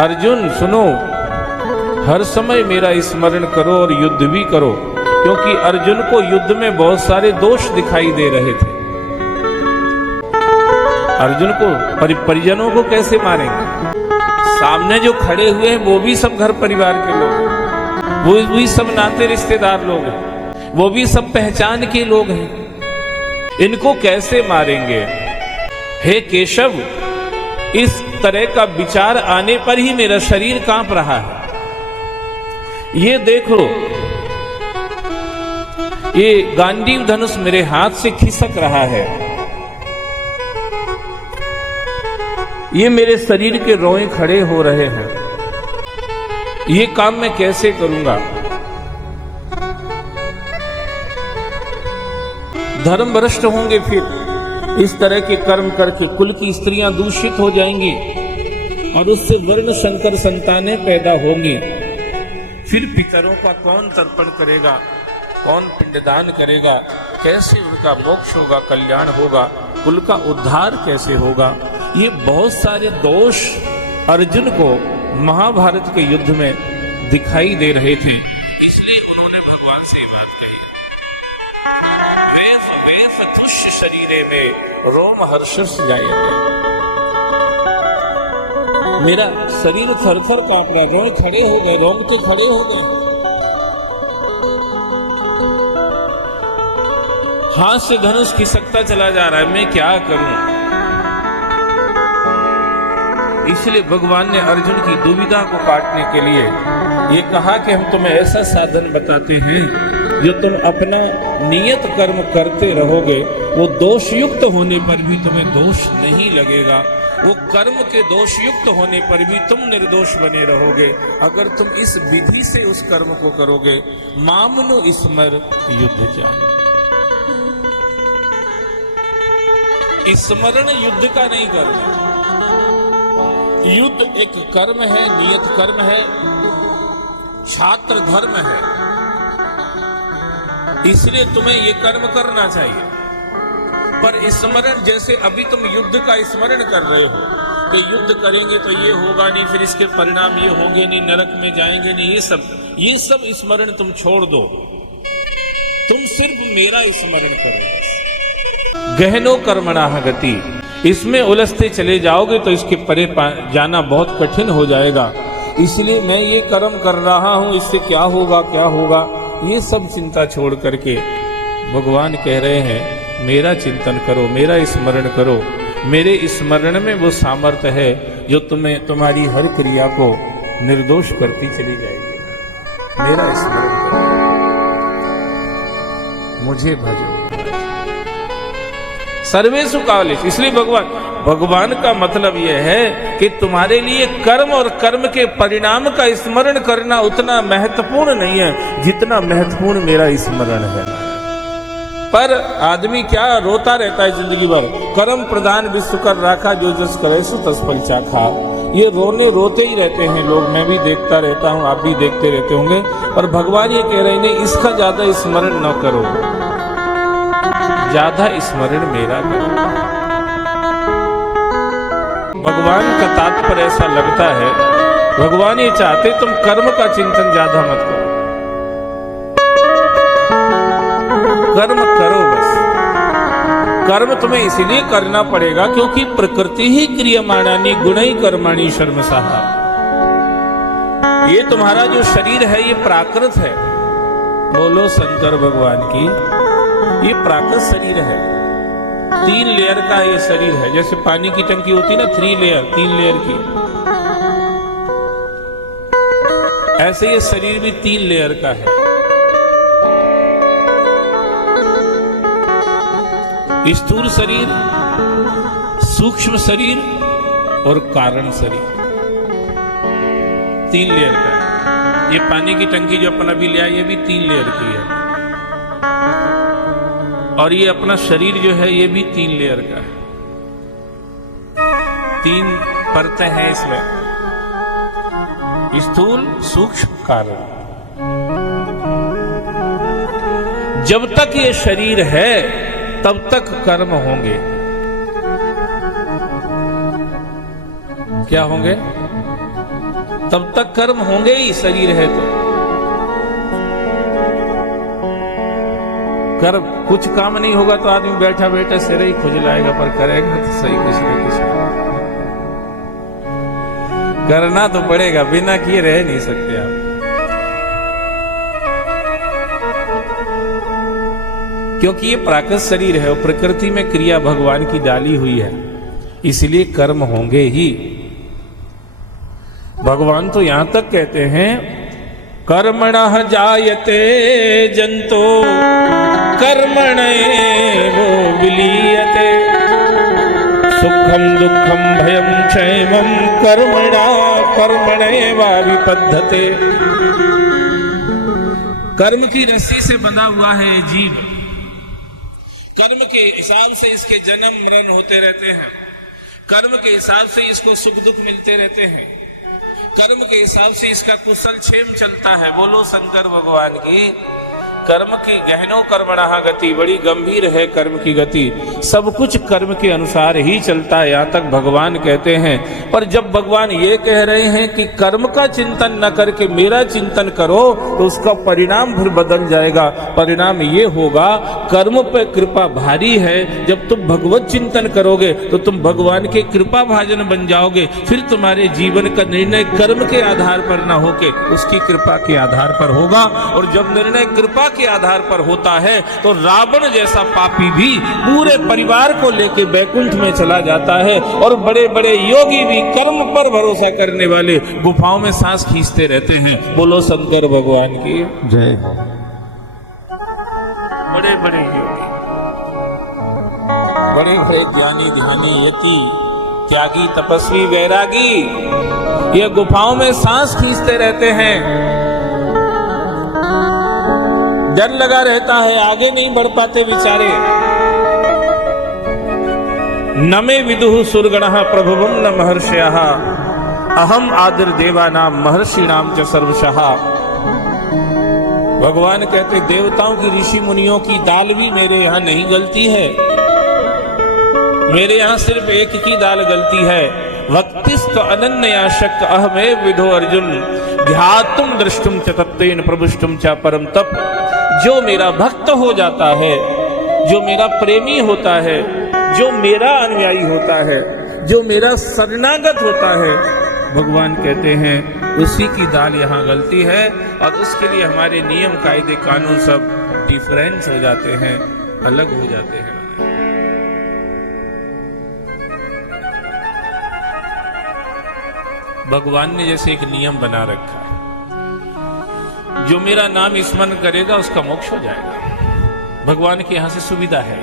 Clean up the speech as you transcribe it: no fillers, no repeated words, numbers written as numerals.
अर्जुन सुनो, हर समय मेरा स्मरण करो और युद्ध भी करो, क्योंकि अर्जुन को युद्ध में बहुत सारे दोष दिखाई दे रहे थे। अर्जुन को परिजनों को कैसे मारेंगे? सामने जो खड़े हुए हैं वो भी सब घर परिवार के लोग हैं, वो भी सब नाते रिश्तेदार लोग हैं, वो भी सब पहचान के लोग हैं। इनको कैसे मारेंगे? हे केशव, इस तरह का विचार आने पर ही मेरा शरीर कांप रहा है। ये देखो, ये गांडीव धनुष मेरे हाथ से खिसक रहा है, ये मेरे शरीर के रोए खड़े हो रहे हैं, ये काम मैं कैसे करूंगा? धर्म भ्रष्ट होंगे, फिर इस तरह के कर्म करके कुल की स्त्रियां दूषित हो जाएंगी और उससे वर्ण संकर संतानें पैदा होंगी। फिर पितरों का कौन तर्पण करेगा, कौन पिंडदान करेगा, कैसे उनका मोक्ष होगा, कल्याण होगा, कुल का उद्धार कैसे होगा? ये बहुत सारे दोष अर्जुन को महाभारत के युद्ध में दिखाई दे रहे थे, इसलिए उन्होंने भगवान से बात कही। वेफ वेफ तुष्य शरीरे में रोम हर्षस जाएंगे। मेरा शरीर थर-थर कांप रहा, रोए खड़े हो गए, रोंगटे खड़े हो गए। हाथ से धनुष खिसकता चला जा रहा है, मैं क्या करूं? इसलिए भगवान ने अर्जुन की दुविधा को काटने के लिए ये कहा कि हम तुम्हें ऐसा साधन बताते हैं, जो तुम अपना नियत कर्म करते रहोगे, वो दोषयुक्त होने पर भी तुम्हें दोष नहीं लगेगा, वो कर्म के दोषयुक्त होने पर भी तुम निर्दोष बने रहोगे, अगर तुम इस विधि से उस कर्म को करोगे। मामनो स्मर युद्ध जाने। स्मरण युद्ध का नहीं करना। युद्ध एक कर्म है, नियत कर्म है, छात्र धर्म है, इसलिए तुम्हें ये कर्म करना चाहिए। पर स्मरण, जैसे अभी तुम युद्ध का स्मरण कर रहे हो, तो युद्ध करेंगे तो ये होगा नहीं, फिर इसके परिणाम ये होंगे नहीं, नरक में जाएंगे नहीं, ये सब स्मरण तुम छोड़ दो। तुम सिर्फ मेरा स्मरण करो। गहनो कर्मणाः गति, इसमें उलझते चले जाओगे तो इसके परे जाना बहुत कठिन हो जाएगा। इसलिए मैं ये कर्म कर रहा हूं, इससे क्या होगा क्या होगा, ये सब चिंता छोड़ करके भगवान कह रहे हैं मेरा चिंतन करो, मेरा स्मरण करो। मेरे स्मरण में वो सामर्थ्य है जो तुम्हें तुम्हारी हर क्रिया को निर्दोष करती चली जाएगी। मेरा स्मरण करो, मुझे भजो। सर्वेषु कालेषु, इसलिए भगवान का मतलब यह है कि तुम्हारे लिए कर्म और कर्म के परिणाम का स्मरण करना उतना महत्वपूर्ण नहीं है जितना महत्वपूर्ण मेरा स्मरण है। पर आदमी क्या रोता रहता है जिंदगी भर, कर्म प्रधान विश्व कर राखा, जो जस करे सो तस फल चाखा। ये रोते ही रहते हैं लोग, मैं भी देखता रहता हूँ, आप भी देखते रहते होंगे। पर भगवान ये कह रहे हैं नहीं, इसका ज्यादा स्मरण न करो, ज्यादा स्मरण मेरा करो। भगवान का तात्पर्य ऐसा लगता है, भगवान ये चाहते तुम कर्म का चिंतन ज्यादा मत करो, कर्म करो बस। कर्म तुम्हें इसलिए करना पड़ेगा क्योंकि प्रकृति ही क्रियमाणानि गुणै कर्माणि शर्मसाः। ये तुम्हारा जो शरीर है ये प्राकृत है। बोलो शंकर भगवान की, ये प्राकृत शरीर है, 3 लेयर का ये शरीर है। जैसे पानी की टंकी होती है ना, 3 लेयर की, ऐसे ये शरीर भी 3 लेयर का है। स्थूल शरीर, सूक्ष्म शरीर और कारण शरीर, 3 लेयर का है। ये पानी की टंकी जो अपन अभी ले आए, ये भी 3 लेयर की है। और ये अपना शरीर जो है ये भी 3 लेयर का है, 3 परतें हैं इसमें, स्थूल सूक्ष्म कारण। जब तक ये शरीर है तब तक कर्म होंगे। क्या होंगे? तब तक कर्म होंगे ही, शरीर है तो। कर्म कुछ काम नहीं होगा तो आदमी बैठा बैठा सिर ही खुजलाएगा, पर करेगा तो सही कुछ न कुछ करना तो पड़ेगा, बिना किए रह नहीं सकते आप। क्योंकि ये प्राकृत शरीर है और प्रकृति में क्रिया भगवान की डाली हुई है, इसलिए कर्म होंगे ही। भगवान तो यहां तक कहते हैं कर्मणः जायते जंतो कर्मणैव विलीयते, सुखम दुखम भयम क्षेमम कर्मणा कर्मणैवाभिपद्यते। कर्म की रस्सी से बंधा हुआ है जीव, कर्म के हिसाब से इसके जन्म मरण होते रहते हैं, कर्म के हिसाब से इसको सुख दुख मिलते रहते हैं, कर्म के हिसाब से इसका कुशल क्षेम चलता है। बोलो शंकर भगवान की। कर्म की गहनो कर्मणः गति, बड़ी गंभीर है कर्म की गति, सब कुछ कर्म के अनुसार ही चलता है, यहाँ तक भगवान कहते हैं। पर जब भगवान ये कह रहे हैं कि कर्म का चिंतन न करके मेरा चिंतन करो, तो उसका परिणाम फिर बदल जाएगा। परिणाम ये होगा, कर्म पे कृपा भारी है, जब तुम भगवत चिंतन करोगे तो तुम भगवान के कृपा भाजन बन जाओगे। फिर तुम्हारे जीवन का निर्णय कर्म के आधार पर न होके उसकी कृपा के आधार पर होगा। और जब निर्णय कृपा के आधार पर होता है तो रावण जैसा पापी भी पूरे परिवार को लेकर बैकुंठ में चला जाता है, और बड़े बड़े योगी भी कर्म पर भरोसा करने वाले गुफाओं में सांस खींचते रहते हैं। बोलो शंकर भगवान की जय। बड़े बड़े योगी, बड़े बड़े ज्ञानी ध्यानी यति त्यागी तपस्वी वैरागी ये गुफाओं में सांस खींचते रहते हैं, डर लगा रहता है, आगे नहीं बढ़ पाते बेचारे। न मे विदुः सुरगणः प्रभुवं न महर्षयः, अहम आदिर देवानाम महर्षिणाम च सर्वशः। भगवान कहते देवताओं की ऋषि मुनियों की दाल भी मेरे यहाँ नहीं गलती है, मेरे यहाँ सिर्फ एक की दाल गलती है। भक्तिस्त अनन्या शक्त अहमेव विदो अर्जुन, ध्यातुम दृष्टुम च तत्तेन प्रभुष्टुम च परम तप। जो मेरा भक्त हो जाता है, जो मेरा प्रेमी होता है, जो मेरा अनुयायी होता है, जो मेरा शरणागत होता है, भगवान कहते हैं उसी की दाल यहाँ गलती है। और उसके लिए हमारे नियम कायदे कानून सब डिफरेंस हो जाते हैं, अलग हो जाते हैं। भगवान ने जैसे एक नियम बना रखा है, जो मेरा नाम स्मरण करेगा उसका मोक्ष हो जाएगा। भगवान के यहां से सुविधा है।